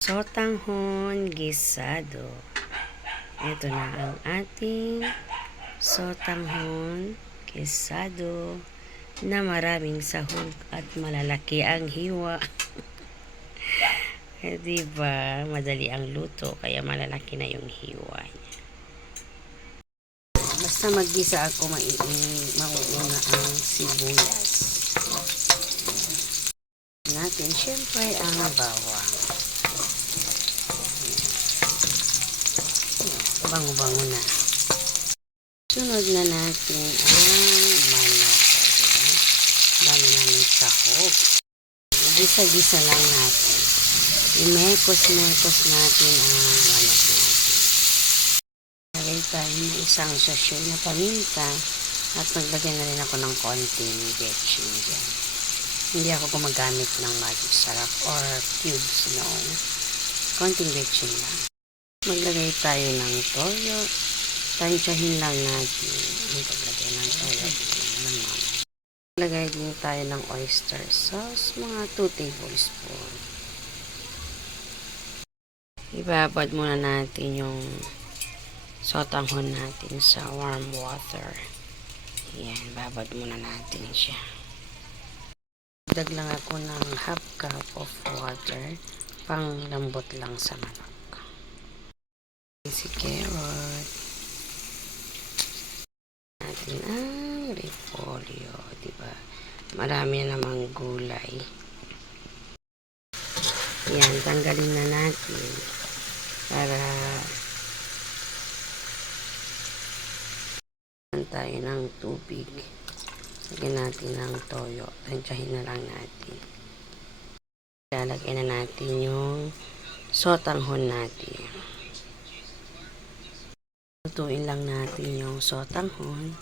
Sotanghon gisado. Ito na ang ating sotanghon gisado na maraming sahog at malalaki ang hiwa. Diba? Madali ang luto kaya malalaki na yung hiwa niya. Basta maggisa ako, mauuna ang sibuyas natin. Siyempre ang bawang. Bango-bango na. Sunod na natin ang manok. Diba? Dami namin sahog. Gisa-gisa lang natin. Imekos-mekos natin ang manok natin. Lagay tayo ng isang sachet na paminta at maglagay na rin ako ng konting betchin dyan. Hindi ako gumagamit ng magic sarap or cubes noon. Konting betchin lang. Maglagay tayo ng toyo. Tansyahin lang natin ang paglagay ng toyo. Maglagay din tayo ng oyster sauce, mga 2 tablespoon. Ibabad muna natin yung sotanghon natin sa warm water. Yan, babad muna natin siya. Dag lang ako ng half cup of water, pang lambot lang sa manok. Si carrot natin ang repolyo, diba? Marami na namang gulay. Yan, tanggalin na natin para tayo ng tubig. Lagyan natin ng toyo. Tansyahin na lang natin. Lalagyan na natin yung sotanghon natin. Lutuin lang natin yung sotanghon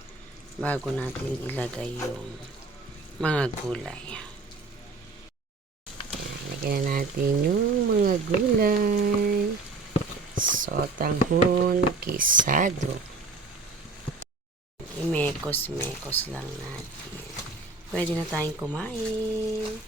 bago natin ilagay yung mga gulay. Lagyan na natin yung mga gulay. Sotanghon gisado. Imekos-mekos lang natin. Pwede na tayong kumain.